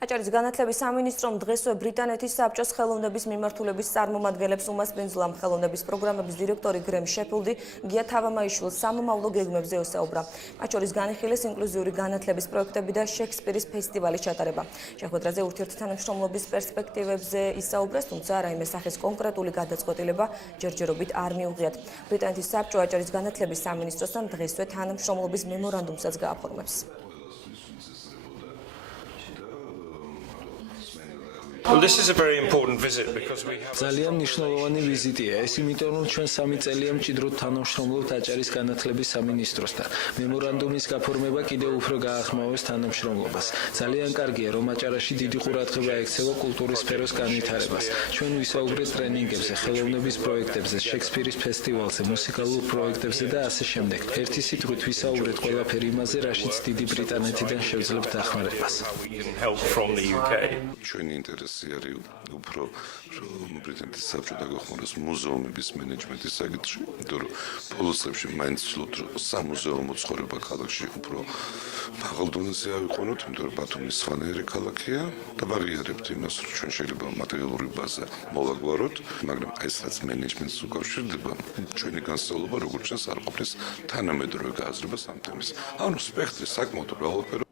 აჭარის განათლების სამინისტრომ დღესვე ბრიტანეთის საბჭოს ხელოვნების მიმართულების წარმომადგენლებს უმასპინძლა. ხელოვნების პროგრამების დირექტორი გრემ შეფილდი გია თავამაიშვილს სამომავლო გეგმებზე ესაუბრა. მათ შორის განიხილეს ინკლუზიური განათლების პროექტები და შექსპირის ფესტივალის ჩატარება. შეხვედრაზე ურთიერთთანამშრომლობის პერსპექტივებზე ისაუბრეს, თუმცა რაიმე სახის კონკრეტული გადაწყვეტილება ჯერჯერობით არ მიუღიათ. ბრიტანეთის საბჭო აჭარის განათლების სამინისტროსთან დღესვე თანამშრომლობის მემორანდუმსაც გააფორმებს. ძალიან მნიშვნელოვანი ვიზიტია ეს, იმიტომ რომ ჩვენ 3 წელია მჭიდროდ თანამშრომლობთ აჭარის განათლების სამინისტროსთან. მემორანდუმის გაფორმება კიდევ უფრო გაახმოვებს თანამშრომლობას. ძალიან კარგია, რომ აჭარაში დიდი ყურადღება ექცევა კულტურის სფეროს განვითარებას. ჩვენ ვისაუბრეთ ტრენინგებზე, ხელოვნების პროექტებზე, შექსპირის ფესტივალზე, მუსიკალურ პროექტებზე და ასე შემდეგ. ერთი სიტყვით ვისაუბრეთ ყველაფერი იმაზე, რაშიც დიდი ბრიტანეთიდან შევძლებთ დახმარებას. ჩვენი ინტერესი არის უფრო ბრიტანეთის საბჭო დაგახმაროს მუზეუმების მენეჯმენტის საკითხში, იმიტომ რომ ბოლოს წლებში მაინც ვცდილობთ რომ სამუზეუმო ცხოვრება ქალაქში უფრო მაღალ დონეზე ავიყვანოთ, იმიტომ რომ ბათუმი სხვანაირი ქალაქია და ვაღიარებთ იმას, რომ ჩვენ შეიძლება მატერიალური ბაზა მოვაგვაროთ, მაგრამ ეს რაც მენეჯმენტს უკავშირდება, ჩვენი განსწავლება როგორც ჩანს არ ყოფნის თანამედროვე გააზრებას ამ თემის. ანუ სპექტრი საკმაოდ მრავალფეროვანია.